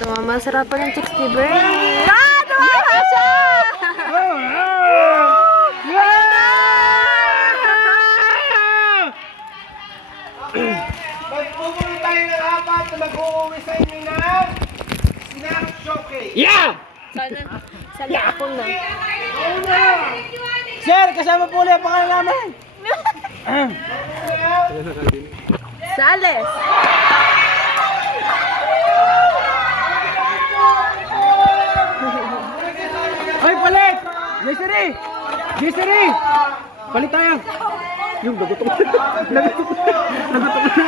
Masarapan ng chicks liver. Ah! Tumama siya! Magpupulo tayo ng apat na mag-uuwi sa inyo ng snack showcase. Yeah! Sana ako na. Sir, kasama po ulit ang pangalan namin. Sales! Hoy, palit! Jessery! Jessery! Palit tayo! Yung nagutok na. Nagutok na. Nagutok na.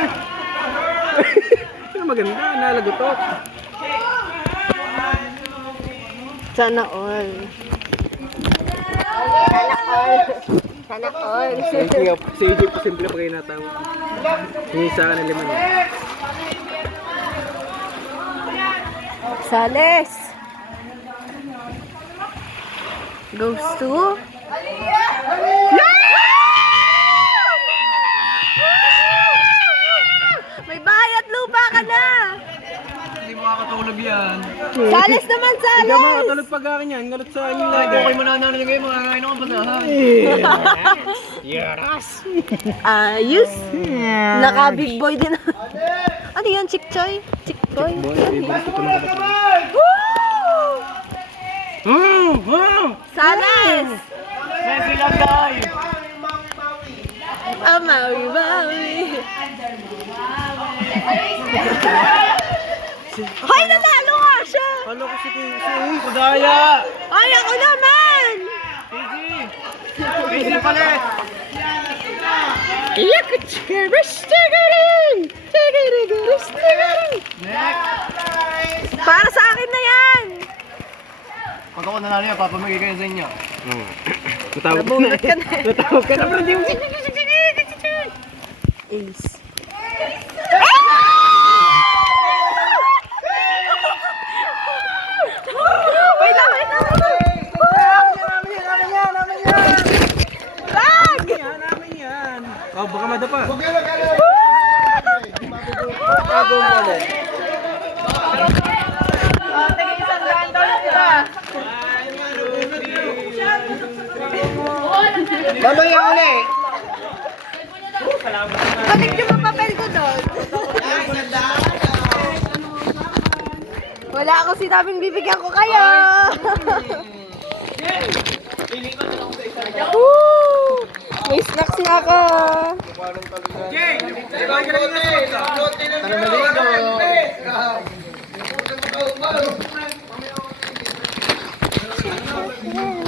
Yung maganda, nalagutok. Sana all. Sana all. Sana all. Si AJ po simple pa kayo natawag. Yung isa ka ng liman. Sales! Goes to... May bayad lupa ka na! Hindi mo makakatulog yan. Sales naman, Hindi ka sales! makakatulog pag akin yan. Galot sa inyo na. Okay mo na nananagay mo. Kakain ako pasahan. Yes! Ayos! Naka-big boy din. Ano yan? Chick choy? Chick boy? Boy, ibig ko ng kapatid. Woo! Sales! Messi lang tayo! Maui. Hoy, natalo nga siya! Ano ko si Kudaya? Ay, ako naman! Messi palit! Next! Para sa akin na yan! Pag ako nanalo yan, papamigay kayo sa inyo. Natawag Nabunot ka na. Natawag ka na. Pero di mo... Ace. Wait lang. Namin yan. Oh, baka madapa. Mamaya uli. Balik yung mga papel ko doon. Wala akong sinabing bibigyan ko kayo. Woo! May snacks nga ako. Tara,